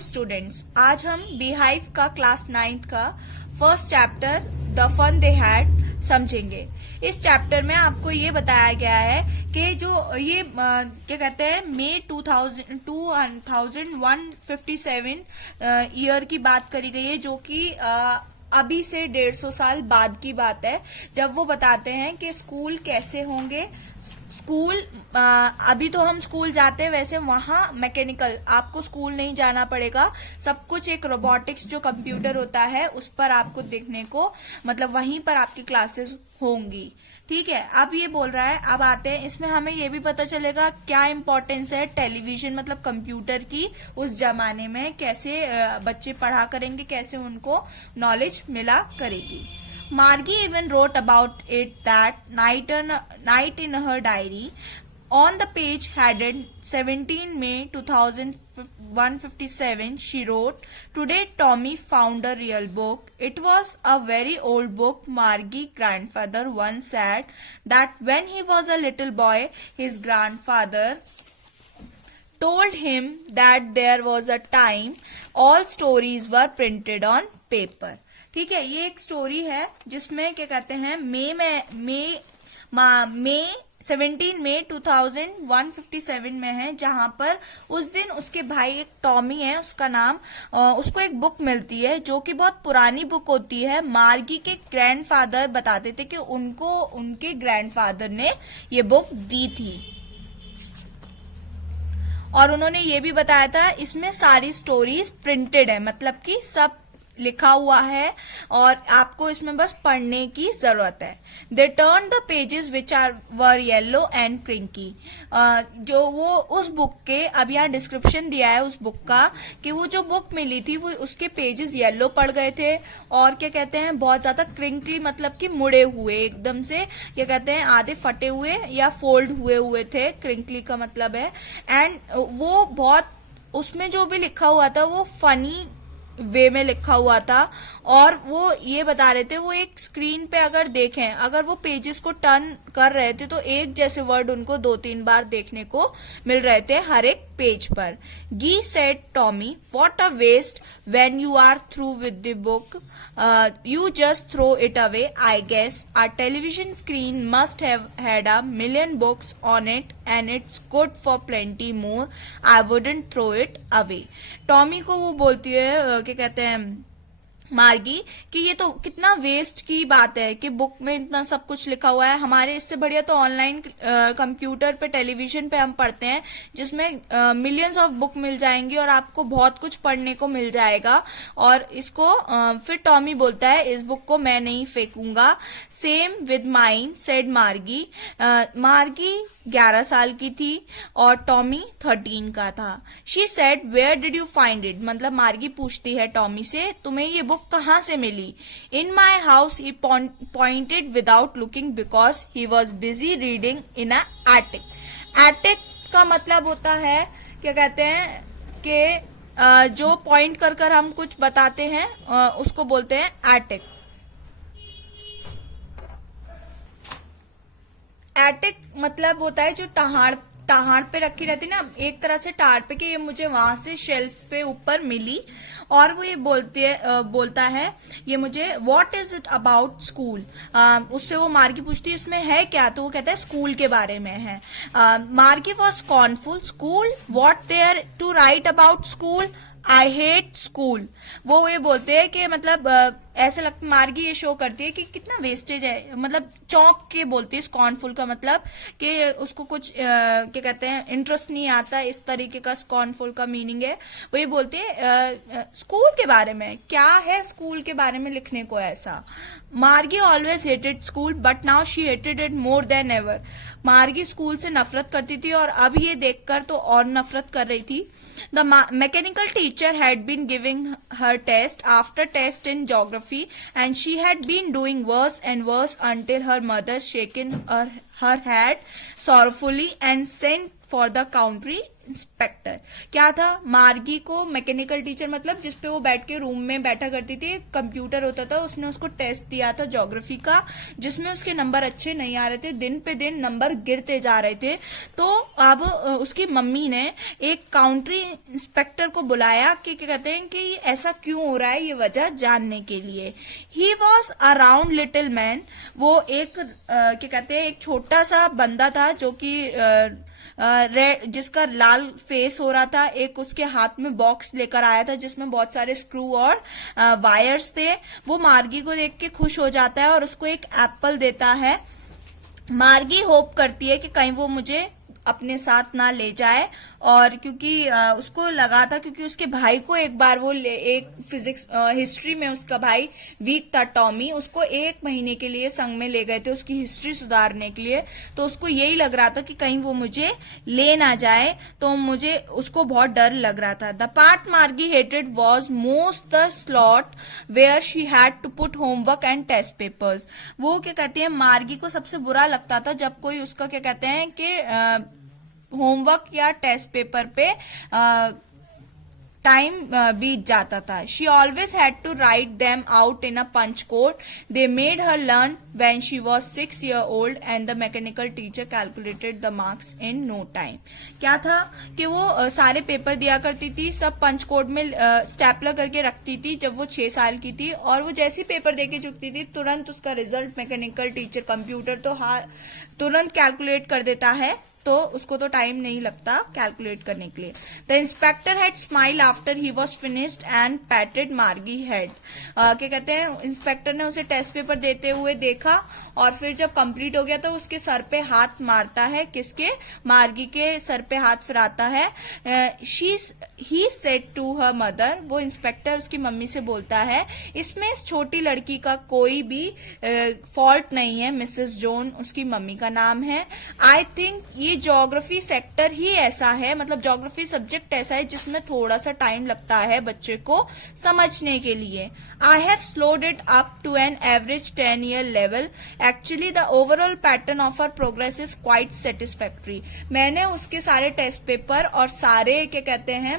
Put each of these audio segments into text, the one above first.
Students, आज हम beehive का क्लास 9th का first chapter the fun they had समझेंगे। इस चैप्टर में आपको ये बताया गया है कि जो ये क्या कहते हैं मई 2157 ईयर की बात करी गई है, जो कि अभी से 150 साल बाद की बात है, जब वो बताते हैं कि स्कूल कैसे होंगे। स्कूल अभी तो हम स्कूल जाते हैं, वैसे वहां मैकेनिकल, आपको स्कूल नहीं जाना पड़ेगा। सब कुछ एक रोबोटिक्स जो कंप्यूटर होता है उस पर आपको देखने को, मतलब वहीं पर आपकी क्लासेस होंगी। ठीक है, अब ये बोल रहा है, अब आते हैं इसमें हमें ये भी पता चलेगा क्या इंपॉर्टेंस है टेलीविजन मतलब कंप्यूटर की उस जमाने में, कैसे बच्चे पढ़ा करेंगे, कैसे उनको नॉलेज मिला करेगी। Margie even wrote about it that night in her diary. On the page headed 17 May 2157, she wrote, "Today Tommy found a real book. It was a very old book. Margie's grandfather once said that when he was a little boy, his grandfather told him that there was a time all stories were printed on paper." ठीक है, ये एक story है जिसमें क्या कहते हैं मई 17 मई 2157 में है, जहां पर उस दिन उसके भाई, एक टॉमी है उसका नाम, उसको एक बुक मिलती है जो कि बहुत पुरानी बुक होती है। मार्गी के ग्रैंडफादर बताते थे कि उनको उनके ग्रैंडफादर ने ये बुक दी थी, और उन्होंने ये भी बताया था इसमें सारी स्टोरीज प्रिंटेड है, मतलब कि सब लिखा हुआ है और आपको इसमें बस पढ़ने की जरूरत है। They turn the pages which were yellow and crinkly. जो वो उस बुक के, अब यहाँ डिस्क्रिप्शन दिया है उस बुक का कि वो जो बुक मिली थी वो उसके पेजेस येलो पड़ गए थे और क्या कहते हैं बहुत ज्यादा क्रिंकली, मतलब कि मुड़े हुए, एकदम से क्या कहते हैं आधे फटे हुए या फोल्ड हुए थे, क्रिंकली का मतलब है। एंड वो बहुत, उसमें जो भी लिखा हुआ था वो फनी वे में लिखा हुआ था, और वो ये बता रहे थे वो एक स्क्रीन पे अगर देखें, अगर वो पेजेस को टर्न कर रहे थे तो एक जैसे वर्ड उनको 2-3 बार देखने को मिल रहे थे हर एक पेज पर। Gee said Tommy, what a waste, when you are through with the book you just throw it away. I guess our television screen must have had a million books on it and it's good for plenty more. I wouldn't throw it away. Tommy को वो बोलती है क्या कहते हैं मार्गी कि ये तो कितना वेस्ट की बात है कि बुक में इतना सब कुछ लिखा हुआ है, हमारे इससे बढ़िया तो ऑनलाइन कंप्यूटर पे, टेलीविजन पे हम पढ़ते हैं जिसमें मिलियंस ऑफ बुक मिल जाएंगी और आपको बहुत कुछ पढ़ने को मिल जाएगा। और इसको फिर टॉमी बोलता है इस बुक को मैं नहीं फेंकूंगा। सेम विद माइन सेड मार्गी। मार्गी 11 साल की थी और टॉमी 13 का था। She said where did you find it, मतलब मार्गी पूछती है टॉमी से तुम्हें ये बुक कहाँ से मिली। In my house he pointed without looking because he was busy reading in a attic. Attic का मतलब होता है क्या कहते हैं कि जो पॉइंट कर कर हम कुछ बताते हैं उसको बोलते हैं एटिक। एटिक मतलब होता है जो टहाड़ पे रखी रहती ना, एक तरह से टाड़ पे, कि ये मुझे वहां से शेल्फ पे ऊपर मिली। और वो ये बोलता है ये मुझे, what is it about school. उससे वो मार्गी पूछती है इसमें है क्या, तो वो कहता है स्कूल के बारे में है। Margie was scornful, school, what there to write about school, I hate school. वो ये बोलते हैं कि मतलब ऐसे लगता, मार्गी ये शो करती है कि कितना वेस्टेज है, मतलब चौंक के बोलती है। स्कॉर्नफुल का मतलब कि उसको कुछ क्या कहते हैं इंटरेस्ट नहीं आता, इस तरीके का स्कॉर्नफुल का मीनिंग है। वो ये बोलते हैं स्कूल के बारे में क्या है, स्कूल के बारे में लिखने को ऐसा। मार्गी always hated school but now she hated it more than ever. मार्गी स्कूल से नफरत करती थी और अब ये देखकर तो और नफरत कर रही थी। The mechanical teacher had been giving her test after test in geography and she had been doing worse and worse until her mother shaken her head sorrowfully and sent for the country inspector. क्या था, मार्गी को mechanical teacher मतलब जिसपे वो बैठ के room में बैठा करती थी, कंप्यूटर होता था, उसने उसको टेस्ट दिया था ज्योग्राफी का, जिसमें उसके नंबर अच्छे नहीं आ रहे थे, दिन पे दिन नंबर गिरते जा रहे थे। तो अब उसकी मम्मी ने एक काउंट्री इंस्पेक्टर को बुलाया कि क्या कहते हैं कि ऐसा क्यों हो रहा है, ये वजह जानने के लिए। He was a round little man, वो एक क्या कहते हैं एक छोटा सा बंदा था जो कि जिसका लाल फेस हो रहा था। एक उसके हाथ में बॉक्स लेकर आया था जिसमें बहुत सारे स्क्रू और वायर्स थे। वो मार्गी को देख के खुश हो जाता है और उसको एक एप्पल देता है। मार्गी होप करती है कि कहीं वो मुझे अपने साथ ना ले जाए, और क्योंकि उसको लगा था, क्योंकि उसके भाई को एक बार वो एक फिजिक्स हिस्ट्री में उसका भाई वीक था टॉमी, उसको 1 महीने के लिए संग में ले गए थे उसकी हिस्ट्री सुधारने के लिए। तो उसको यही लग रहा था कि कहीं वो मुझे ले ना जाए, तो मुझे उसको बहुत डर लग रहा था। The part Margie hated was most the slot where she had to put homework and test papers. वो क्या कहते हैं, मार्गी को सबसे बुरा लगता था जब कोई उसका क्या कहते हैं कि होमवर्क या टेस्ट पेपर पे टाइम बीत जाता था। She always had to write them out in a punch code. They made her learn when she was 6 years old and the mechanical teacher calculated the marks in no time. क्या था कि वो सारे paper दिया करती थी, सब पंच code में स्टेपलर करके रखती थी जब वो 6 साल की थी, और वो जैसी पेपर देके चुकती थी तुरंत उसका रिजल्ट मैकेनिकल टीचर कंप्यूटर तो तुरंत कैलकुलेट कर देता है, तो उसको तो टाइम नहीं लगता कैलकुलेट करने के लिए। The inspector had smile after he was finished and पैटेड मार्गी हेड। क्या कहते हैं, इंस्पेक्टर ने उसे टेस्ट पेपर देते हुए देखा और फिर जब कंप्लीट हो गया तो उसके सर पे हाथ मारता है, किसके, मार्गी के सर पे हाथ फिराता है। He said to her mother, वो इंस्पेक्टर उसकी मम्मी से बोलता है, इसमें इस छोटी लड़की का कोई भी फॉल्ट नहीं है। मिसेस जोन उसकी मम्मी का नाम है। आई थिंक ये ज्योग्राफी सेक्टर ही ऐसा है, मतलब ज्योग्राफी सब्जेक्ट ऐसा है जिसमें थोड़ा सा टाइम लगता है बच्चे को समझने के लिए। I have slowed it up to an average 10-year level. Actually the overall pattern of our progress is quite satisfactory. मैंने उसके सारे टेस्ट पेपर और सारे क्या कहते हैं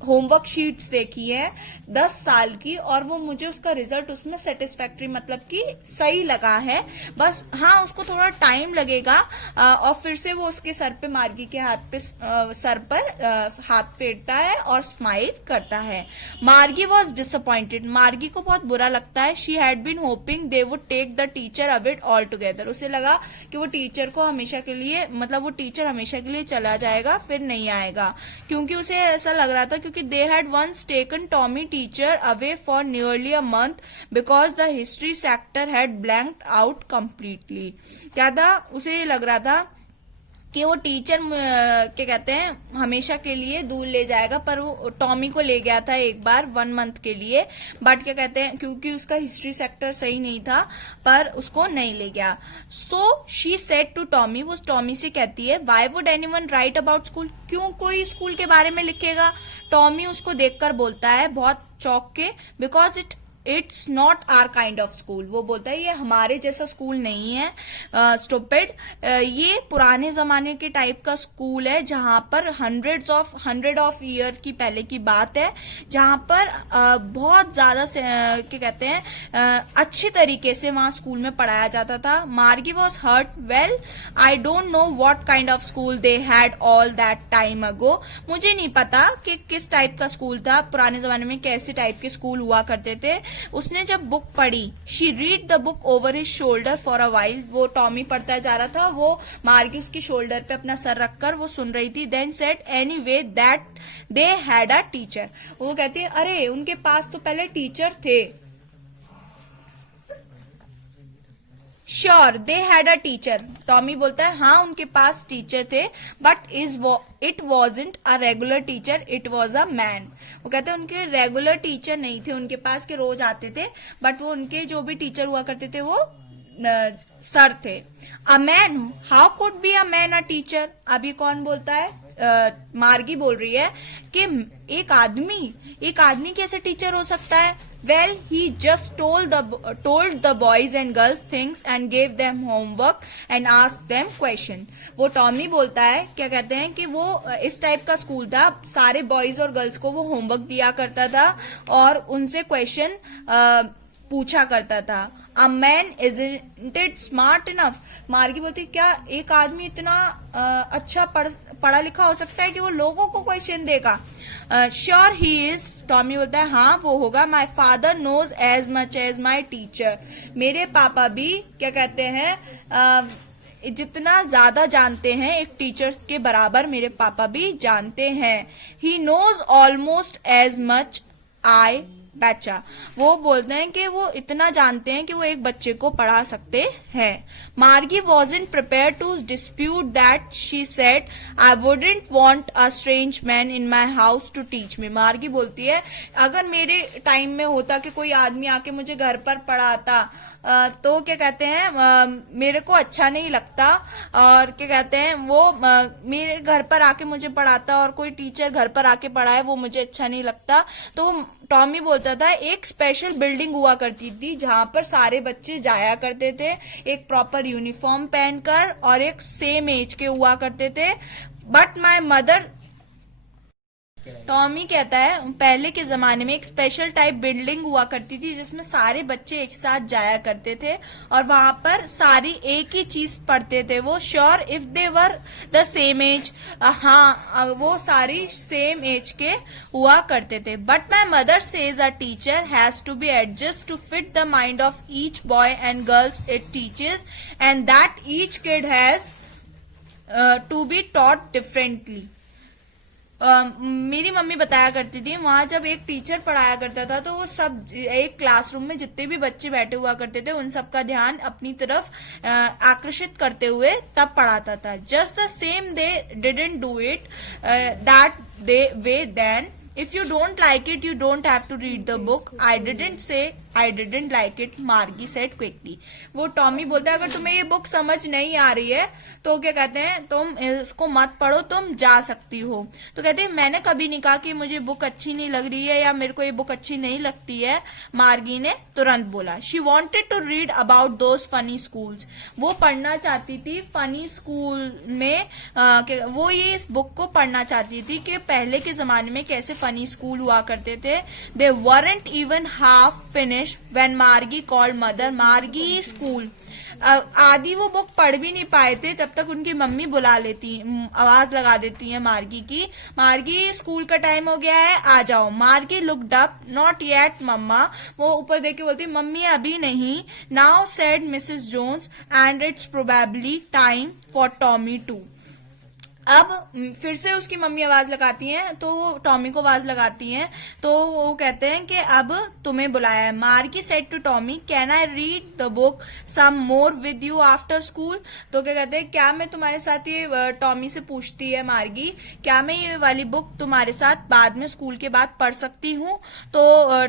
होमवर्क शीट्स देखी है 10 साल की, और वो मुझे उसका रिजल्ट उसमें सेटिस्फैक्ट्री मतलब कि सही लगा है। बस हाँ, उसको थोड़ा टाइम लगेगा। और फिर से वो उसके सर पे, मार्गी के हाथ पे, सर पर हाथ फेरता है और स्माइल करता है। मार्गी वॉज डिसअपॉइंटेड, मार्गी को बहुत बुरा लगता है। She had been hoping they would take the teacher away altogether. उसे लगा कि वो टीचर को हमेशा के लिए, मतलब वो टीचर हमेशा के लिए चला जाएगा, फिर नहीं आएगा, क्योंकि उसे ऐसा लग रहा था क्योंकि they had once taken Tommy teacher away for nearly a month because the history sector had blanked out completely। क्या था, उसे ये लग रहा था कि वो टीचर क्या कहते हैं हमेशा के लिए दूर ले जाएगा, पर वो टॉमी को ले गया था एक बार 1 month के लिए, बट क्या कहते हैं क्योंकि उसका हिस्ट्री सेक्टर सही नहीं था पर उसको नहीं ले गया। So she said to Tommy, वो टॉमी से कहती है, why would anyone write about school, क्यों कोई स्कूल के बारे में लिखेगा। टॉमी उसको देखकर बोलता है बहुत चौंक के, because it's not our kind of school. वो बोलता है ये हमारे जैसा स्कूल नहीं है स्टूपिड, ये पुराने जमाने के टाइप का स्कूल है जहां पर हंड्रेड ऑफ ईयर की पहले की बात है, जहां पर बहुत ज्यादा क्या कहते हैं अच्छे तरीके से वहां स्कूल में पढ़ाया जाता था। Margie was hurt, well I don't know what kind of school they had all that time ago. मुझे नहीं पता कि किस टाइप का स्कूल था, पुराने जमाने में कैसे टाइप के स्कूल हुआ करते थे। उसने जब बुक पढ़ी, she read the book over his shoulder for a while, वो टॉमी पढ़ता जा रहा था, वो मार्गी उसकी शोल्डर पे अपना सर रखकर वो सुन रही थी। Then said anyway that they had a teacher, वो कहती है अरे उनके पास तो पहले टीचर थे। Sure they had a teacher, Tommy बोलता है हाँ उनके पास टीचर थे, but it wasn't a regular teacher, it was a man. वो कहते हैं उनके रेगुलर टीचर नहीं थे उनके पास के रोज आते थे, बट वो उनके जो भी टीचर हुआ करते थे वो सर थे। A man, how could be a man a teacher, अभी कौन बोलता है, मार्गी बोल रही है कि एक आदमी कैसे टीचर हो सकता है. Well, he just told the boys and girls things and gave them homework and asked them question. वो टॉमी बोलता है, क्या कहते हैं कि वो इस टाइप का स्कूल था, सारे बॉयज और गर्ल्स को वो होमवर्क दिया करता था और उनसे क्वेश्चन पूछा करता था. A man isn't it smart enough? मार्गी बोलती क्या एक आदमी इतना अच्छा पढ़ा लिखा हो सकता है कि वो लोगों को क्वेश्चन देगा. Sure he is. टॉमी बोलता है हाँ वो होगा. My father knows as much as my teacher. मेरे पापा भी क्या कहते हैं जितना ज्यादा जानते हैं एक टीचर्स के बराबर मेरे पापा भी जानते हैं. He knows almost as much as बच्चा. वो बोलते हैं कि वो इतना जानते हैं कि वो एक बच्चे को पढ़ा सकते हैं. Margie wasn't prepared to dispute that. She said I wouldn't want a strange man in my house to teach me. Margie बोलती है अगर मेरे टाइम में होता कि कोई आदमी आके मुझे घर पर पढ़ाता तो क्या कहते हैं मेरे को अच्छा नहीं लगता. और क्या कहते हैं वो मेरे घर पर आके मुझे पढ़ाता और कोई टीचर घर पर आके पढ़ाए वो मुझे अच्छा नहीं लगता. तो टॉमी बोलता था एक स्पेशल बिल्डिंग हुआ करती थी जहां पर सारे बच्चे जाया करते थे एक प्रॉपर यूनिफॉर्म पहनकर और एक सेम एज के हुआ करते थे. But my mother. टॉमी कहता है पहले के जमाने में एक स्पेशल टाइप बिल्डिंग हुआ करती थी जिसमें सारे बच्चे एक साथ जाया करते थे और वहां पर सारी एक ही चीज पढ़ते थे. वो sure if they were the same age. हाँ वो सारी सेम एज के हुआ करते थे. But my mother says a teacher has to be adjust to fit the mind of each boy and girls it teaches and that each kid has to be taught differently. मेरी mummy बताया करती थी वहां जब एक teacher पढ़ाया करता था तो वो सब एक क्लासरूम में जितने भी बच्चे बैठे हुआ करते थे उन सबका ध्यान अपनी तरफ आकर्षित करते हुए तब पढ़ाता था. Just the same they didn't do it that they way then. If you don't like it, you don't have to read the book. I didn't say I didn't like it, मार्गी said quickly. वो Tommy बोलता है अगर तुम्हें ये book समझ नहीं आ रही है तो क्या कहते हैं तुम इसको मत पढ़ो, तुम जा सकती हो. तो कहते हैं मैंने कभी नहीं कहा कि मुझे बुक अच्छी नहीं लग रही है या मेरे को ये बुक अच्छी नहीं लगती है. मार्गी ने तुरंत बोला. She wanted to read about those funny schools. वो पढ़ना चाहती थी फनी स्कूल में वो ये इस बुक को पढ़ना चाहती थी कि पहले के जमाने में कैसे फनी स्कूल हुआ करते थे. They weren't even half finish when मार्गी कॉल्ड मदर. मार्गी स्कूल आदि वो बुक पढ़ भी नहीं पाए थे तब तक उनकी मम्मी बुला लेती, आवाज लगा देती है मार्गी की. मार्गी स्कूल का टाइम हो गया है आ जाओ. Margie looked up. Not yet mamma. वो ऊपर देख के बोलती मम्मी अभी नहीं. Now said Mrs Jones and it's probably time for Tommy too. अब फिर से उसकी मम्मी आवाज लगाती हैं तो टॉमी को आवाज लगाती हैं तो वो कहते हैं कि अब तुम्हें बुलाया है. Margie said to Tommy can I read the book some more with you after school. तो क्या कहते हैं क्या मैं तुम्हारे साथ ये टॉमी से पूछती है मार्गी क्या मैं ये वाली बुक तुम्हारे साथ बाद में स्कूल के बाद पढ़ सकती हूँ. तो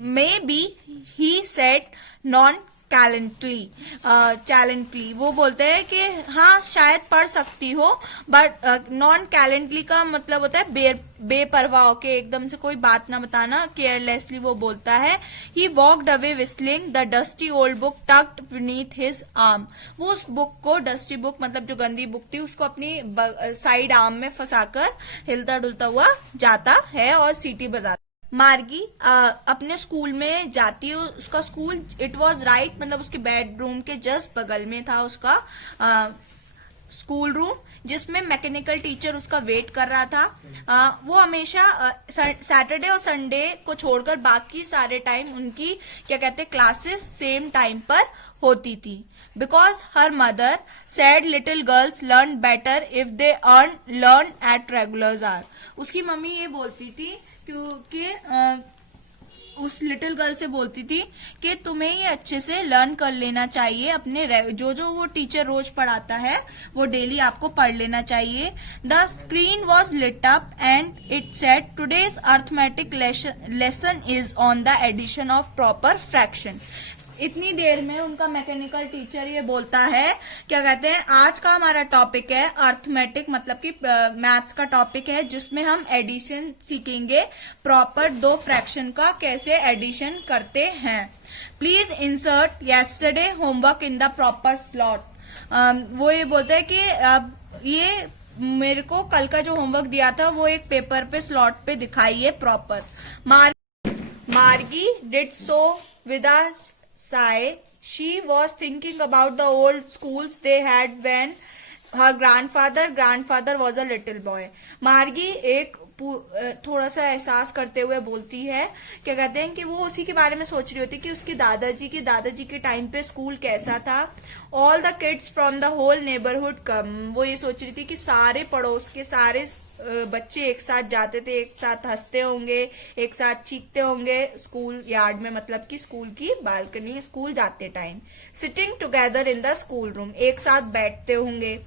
maybe he said nonchalantly. वो बोलते हैं कि हाँ शायद पढ़ सकती हो बट नॉन कैलेंटली का मतलब होता है बेपरवाह के एकदम से कोई बात ना बताना. केयरलेसली वो बोलता है. He walked away whistling the dusty old book tucked beneath his arm. वो उस बुक को डस्टी बुक मतलब जो गंदी बुक थी उसको अपनी साइड आर्म में फंसाकर हिलता डुलता हुआ जाता है और सीटी बजाता. मार्गी अपने स्कूल में जाती है. उसका स्कूल इट वॉज राइट मतलब उसके बेडरूम के जस्ट बगल में था उसका स्कूल रूम जिसमें मैकेनिकल टीचर उसका वेट कर रहा था. वो हमेशा सैटरडे और संडे को छोड़कर बाकी सारे टाइम उनकी क्या कहते हैं क्लासेस सेम टाइम पर होती थी. Because her mother said little girls learn better if they learn at regular hour. उसकी मम्मी ये बोलती थी क्योंकि उस लिटिल गर्ल से बोलती थी कि तुम्हें ये अच्छे से लर्न कर लेना चाहिए, अपने जो जो वो टीचर रोज पढ़ाता है वो डेली आपको पढ़ लेना चाहिए। The screen was lit up and it said today's arithmetic lesson is on the addition of proper fraction. इतनी देर में उनका मैकेनिकल टीचर ये बोलता है, क्या कहते हैं, आज का हमारा टॉपिक है अर्थमेटिक, मतलब कि मैथ्स का टॉपिक है, जिसमें हम एडिशन सीखेंगे, प्रॉपर दो फ्रैक्शन का कैसे एडिशन करते हैं। Please insert yesterday homework in the proper slot. वो ये बोलते हैं कि ये मेरे को कल का जो होमवर्क दिया था वो एक पेपर पे स्लॉट पे दिखाइए प्रॉपर। मार्गी did so with a sigh. She was thinking about the old schools they had when her grandfather was a little boy. मार्गी एक थोड़ा सा एहसास करते हुए बोलती है, क्या कहते हैं, कि वो उसी के बारे में सोच रही होती कि उसके दादाजी के टाइम पे स्कूल कैसा था। All the kids from the whole neighbourhood came. वो ये सोच रही थी कि सारे पड़ोस के सारे बच्चे एक साथ जाते थे, एक साथ हंसते होंगे, एक साथ चीखते होंगे स्कूल यार्ड में, मतलब कि स्कूल की बालकनी, स्कूल जाते time. Sitting together in the school room, एक साथ बैठते होंगे।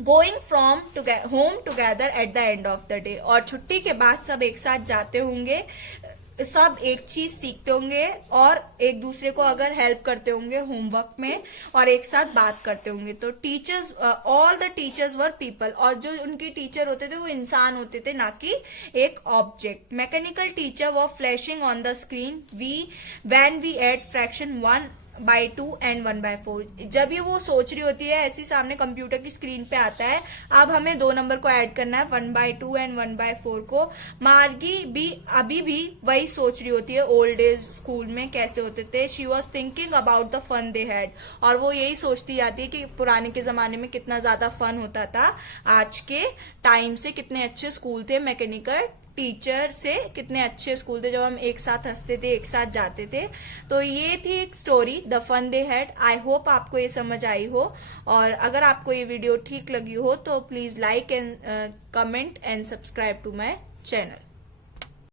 Going from home together at the end of the day, और छुट्टी के बाद सब एक साथ जाते होंगे, सब एक चीज सीखते होंगे और एक दूसरे को अगर हेल्प करते होंगे होमवर्क में, और एक साथ बात करते होंगे। तो teachers, all the teachers were people, और जो उनके टीचर होते थे वो इंसान होते थे, ना कि एक object. Mechanical teacher were flashing on the screen when we add fraction 1/2 and 1/4। जब ये वो सोच रही होती है, ऐसी सामने कंप्यूटर की स्क्रीन पे आता है, अब हमें 2 नंबर को ऐड करना है, 1/2 एंड 1/4 को। मार्गी भी अभी भी वही सोच रही होती है ओल्ड एज स्कूल में कैसे होते थे। She was thinking about the fun they had, और वो यही सोचती जाती है कि पुराने के जमाने में कितना ज्यादा फन होता था, आज के टाइम से कितने अच्छे स्कूल थे, मैकेनिकल टीचर से कितने अच्छे स्कूल थे, जब हम एक साथ हंसते थे, एक साथ जाते थे। तो ये थी एक story, the fun they had. I hope आपको ये समझ आई हो, और अगर आपको ये वीडियो ठीक लगी हो तो please like and comment and subscribe to my channel.